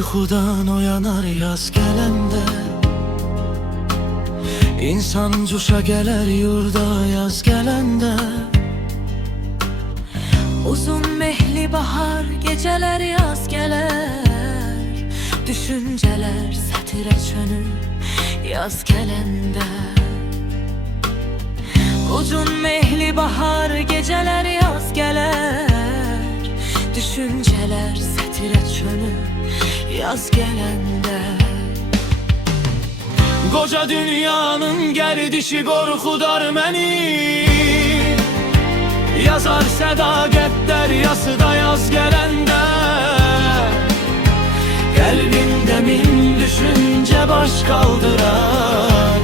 yuxudan oyanar yaz gelende, İnsan cuşa gelir yurda yaz gelende. Uzun mehli bahar geceler yaz geler, düşünceler satire çönür yaz gelende. Uzun mehli bahar geceler yaz geler, düşünceler satire çönür yaz gelende. Koca dünyanın gerdişi korkudar məni, yazar sədaqət dəryası da yaz gələndə. Qəlbimdə min düşüncə baş qaldırar,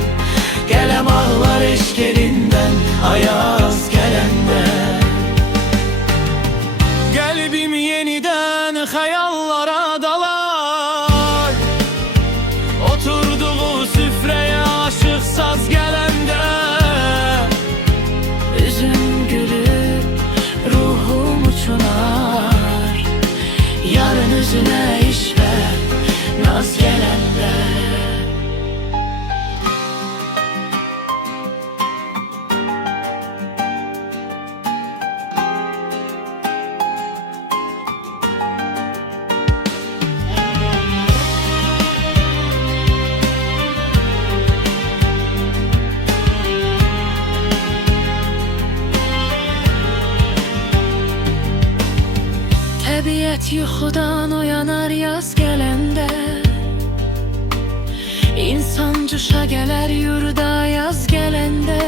qələm ağlar eşq elindən ayaz gələndə. Qəlbim yenidən xəyallara dalar, oturduğu süfrəyə aşıq saz gələndə. Üzüm gülür, ruhum uçunar, yarın üzüne işler naz gelende. Təbiət yuxudan oyanar yaz gələndə, İnsan cuşa gələr yurda yaz gələndə.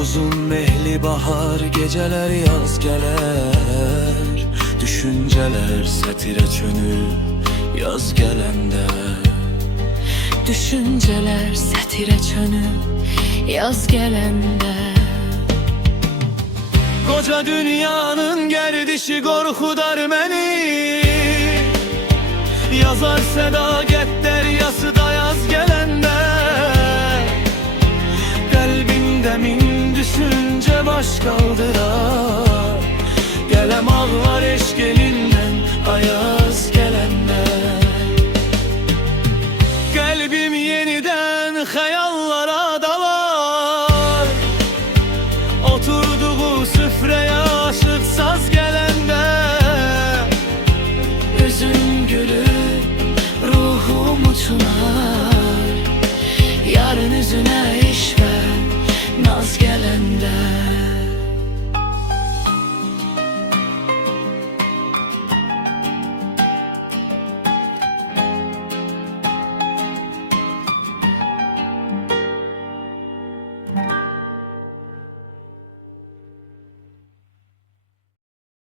Uzun mehli bahar geceler yaz geler, düşünceler satire çönür yaz gelende. Düşünceler satire çönür yaz gələndə. Koca dünyanın gerdişi korkudar məni, yazar sədaqət dəryası da yaz gələndə. Qəlbimdə min düşüncə baş qaldırar, qələm ağlar eşq elindən ayaz gələndə. Qəlbim yenidən xəyallara dalar, oturduğu süfrəyə aşıq saz gələndə. Üzüm gülür, ruhum uçunar, yarın üzüne iş ver